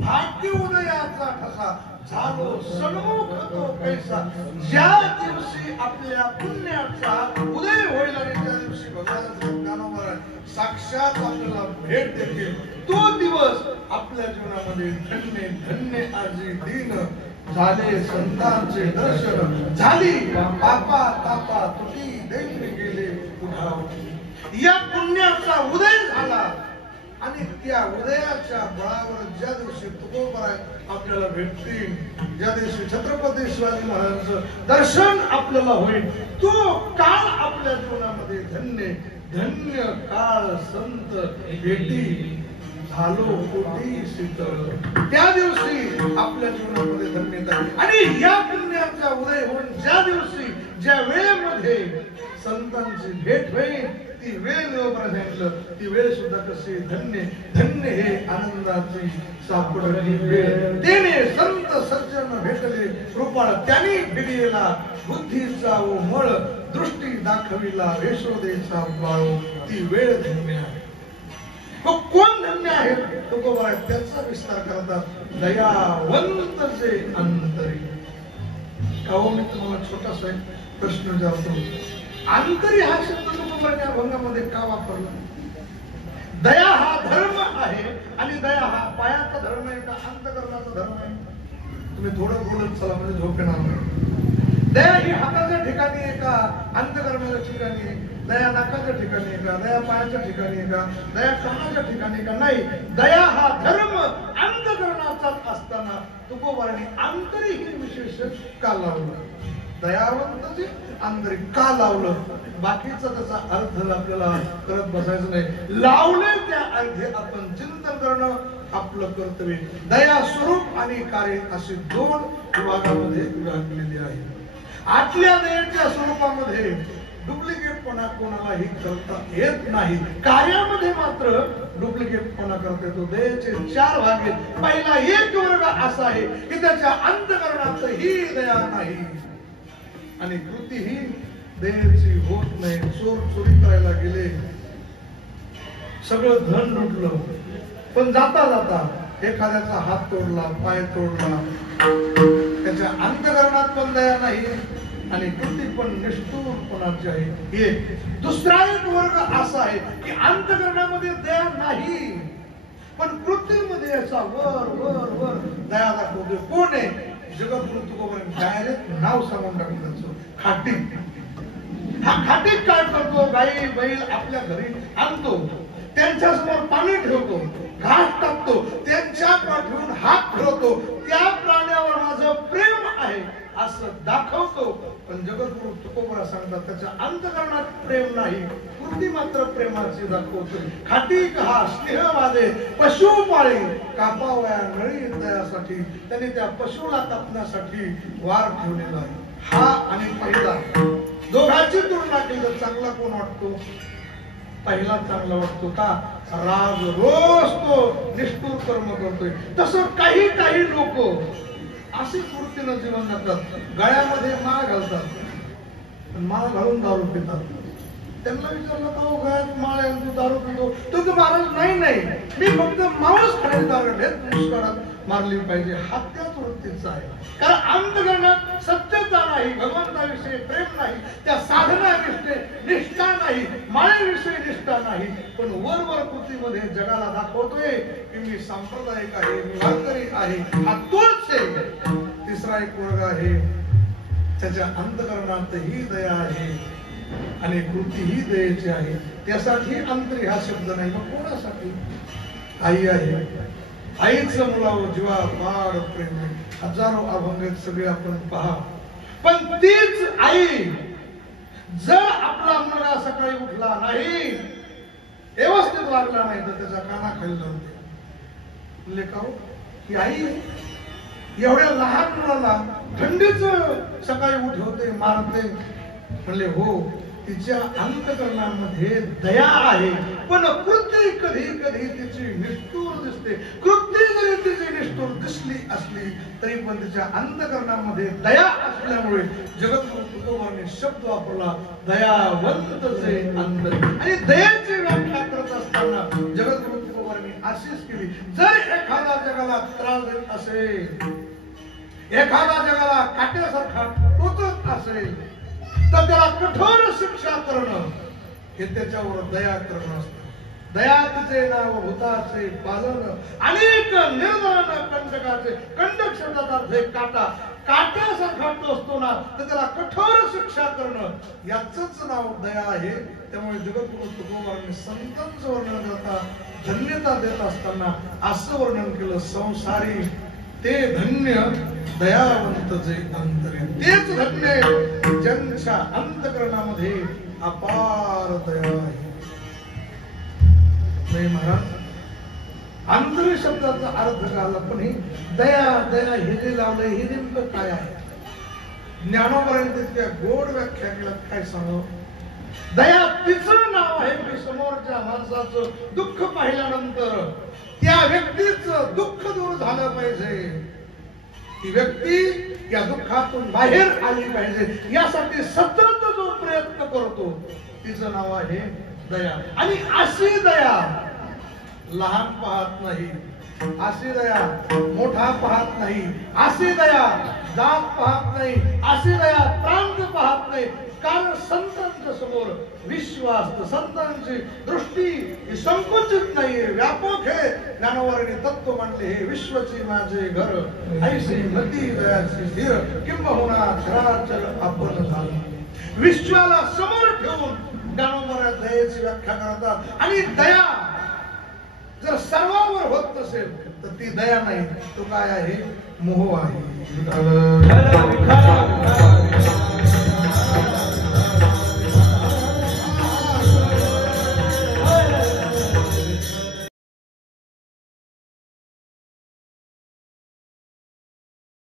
भाग्य उदयाचा ठसा झालो सन्मुख तो कैसा. ज्या दिवशी आपल्या पुण्याचा उदय होईल आणि त्या दिवशी भगवान ज्ञानोबा साक्षात आपल्याला भेट देतील, तो दिवस आपल्या जीवनामध्ये धन्य धन्य आजी दिन झाले. संतांचे दर्शन झाली, पापा तापा तुटी दैन गेले पुन्हा. या पुण्याचा उदय झाला आणि त्या उदयाच्या बळावर ज्या दिवशी तुकोबराय आपल्याला भेटतील, ज्या दिवशी छत्रपती शिवाजी महाराजांचं दर्शन आपल्याला होईल, तो काळ आपल्या जीवनामध्ये धन्य धन्य काळ. संत भेटी झालो कोटी शीतळ. त्या दिवशी आपल्या जीवनामध्ये धन्यता आणि या पुण्याचा उदय होऊन ज्या दिवशी ज्या वेळेमध्ये संतांची भेट होईल, ती वेळ सांगितलं, ती वेळ सुद्धा कशी धन्य धन्य हे आनंदाची सापडली वेळ. तेने संत सज्जन भेटले कृपाळ, त्यांनी फिरला बुद्धीचा ओ मळ, दृष्टी दाखविला यशोदेचा बाळो. ती वेळ धन्य आहे. कोण धन्य आहे तुकोबा त्याचा विस्तार करतात. दयावंत जे अंतरी. काहो मी तुम्हाला छोटासा प्रश्न विचारतो, अंतरी हा शब्द तुकोबाच्या अभंगामध्ये का वापरला? दया हा धर्म आहे आणि दया हा पायाचा धर्म आहे का अंतकरणाचा धर्म आहे? तुम्ही थोडं बोलत चला म्हणजे झोप येणार नाही. दया ही हाताच्या ठिकाणी आहे का अंतकरणाच्या ठिकाणी आहे? दया नाकाच्या ठिकाणी आहे का? दया पायाच्या ठिकाणी आहे का? दया कानाच्या ठिकाणी आहे का? नाही, दया हा धर्म अंतकरणाचाच असताना तुकोबाने अंतरी हे विशेषण का लावलं? दयावंतचे अंतरी का लावलं? बाकीचा त्याचा अर्थ आपल्याला करत बसायचं नाही. लावले त्या अर्थे आपण चिंतन करणं आपलं कर्तव्य. दया स्वरूप आणि कार्य असे दोन विभागामध्ये विभागलेले आहे. आतल्या दयेच्या स्वरूपामध्ये डुप्लिकेटपणा कोणालाही करता येत नाही. कार्यामध्ये मात्र डुप्लिकेटपणा करता येतो. दयेचे चार भाग आहेत. पहिला एक वर्ग असा आहे की त्याच्या अंतकरणात ही दया नाही आणि कृती ही दयेची होत नाही. चोर चोरी करायला गेले, सगळं धन लुटलं, पण जाता जाता एखाद्याचा हात तोडला, पाय तोडला, त्याच्या अंतकरणात पण दया नाही आणि कृती पण निष्ठुरपणाची आहे. एक दुसरा एक वर्ग असा आहे की अंतकरणामध्ये दया नाही पण कृतीमध्ये याचा वर वर वर दया दाखवतोय. कोण आहे? जगद्गुरु तुकोबा डायरेक्ट नाव सांगून टाकलं, खाटी. हा खाटी काय करतो? गाई बैल आपल्या घरी आणतो, त्यांच्या समोर पाणी ठेवतो, घास टाकतो, त्यांच्या पाठवून हात फिरवतो, त्या प्राण्यावर माझं प्रेम आहे असं दाखवतो. पण जगद्गुरु तुकोबा सांगतात त्याच्या अंतकरणात प्रेम नाही, कृती मात्र प्रेमाची दाखवतो. खाटीक हा स्नेह माझे पशु पाळी, कापावया नळी दयासाठी. त्यांनी त्या पशुला कापण्यासाठी वार ठेवलेला आहे. हा आणि पहिला दोघांची तुलना केली तर चांगला कोण वाटतो? पहिला चांगला वाटतो का? राग रोज तो निष्ठुर कर्म करतोय. तसं काही काही लोक अशीच वृत्तीनं जीवन जगतात. गळ्यामध्ये माळ घालतात, माळ घालून दारू पितात. त्यांना विचारलं का हो गळ्यात माळ आहे तू दारू पितो? तो महाराज नाही नाही, मी फक्त मांस खाण्याची दारू मुस्करात मारली पाहिजे. हा त्याच वृत्तीचा आहे. कारण अंतकरणात सत्यता नाही, भगवंताविषयी प्रेम नाही, त्या साधनाविषयी निष्ठा नाही, माळेविषयी निष्ठा नाही, पण वर कृतीमध्ये जगाला दाखवतोय की मी सांप्रदायिक आहे, मी वारकरी आहे. हा तोच आहे. तिसरा एक वर्ग आहे त्याच्या अंतकरणात ही दया आहे आणि कृती ही दयेची आहे. त्यासाठी अंतरी हा शब्द नाही. मग कोणासाठी? आई आहे. आईचं मुलावर जीवा फार प्रेम आहे. हजारो अभंग सगळे आपण पहा. पण तीच आई जर आपला मुलगा सकाळी उठला नाही, व्यवस्थित वागला नाही तर त्याच्या कानाखाली जाऊ लेखाव ही आई एवढ्या लहान मुलाला थंडीच सकाळी उठवते, मारते. म्हणले हो, तिच्या अंतकरणामध्ये दया आहे, पण कृती कधी कधी तिची निष्ठुर दिसते. कृती जरी तिची निष्ठुर दिसली असली तरी पण तिच्या अंतकरणामध्ये दया असल्यामुळे जगद्गुरु तुकोबांनी शब्द वापरला, दयावंत जे अंतर. आणि दयेची व्याख्या करत असताना जगद्गुरु तुकोबांनी अशीच केली, जर एखादा जगाला त्रास देत असेल, एखादा जगाला काट्यासारखा टोचत असेल, तर त्याला कठोर शिक्षा करणं हे त्याच्यावर दया करणं असतं. दयाचे नाव भूताचे पालन, अनेक निर्दयन कंटकाचे. कंटक शब्दाचा अर्थ आहे काटा. काट्यासारखा टोचतो ना तर त्याला कठोर शिक्षा करणं, याचंच नाव दया आहे. त्यामुळे जगद्गुरु तुकोबांनी संतांचं वर्णन करता धन्यता देत असताना असं वर्णन केलं, संसारी ते धन्य दयावंत जे अंतरी. तेच धन्य ज्यांच्या अंतकरणामध्ये अपार दया आहे. नाही महाराज, अंतरी शब्दाचा अर्थ झाला, पण ही दया दया हे जे लावलंय हे नेमकं काय आहे? ज्ञानोबांनी त्या गोड व्याख्या केल्या, काय सांगू. दया तिचं नाव आहे की समोरच्या माणसाचं दुःख पाहिल्यानंतर त्या व्यक्तीचं दुःख दूर झालं पाहिजे, ती व्यक्ती या दुःखातून बाहेर आली पाहिजे, यासाठी सतत जो प्रयत्न करतो तिचं नाव आहे दया. आणि अशी दया लहान पाहत नाही, अशी दया मोठा पाहत नाही, अशी दया जात पाहत नाही, अशी दया प्रांत पाहत नाही. कारण संतांच्या समोर विश्वास, संतांची दृष्टी ही संकुचित नाहीये, व्यापक आहे. ज्ञानोबांनी तत्व म्हणले, हे विश्वची माझे घर, ऐशी नदी दयाची स्थिर, किंबहुना चराचर आपण झालं. विश्वाला समोर ठेवून ज्ञानोबा दयेची व्याख्या करतात. आणि दया जर सर्वांवर होत नसेल तर ती दया नाही, तो काय आहे? मोह आहे.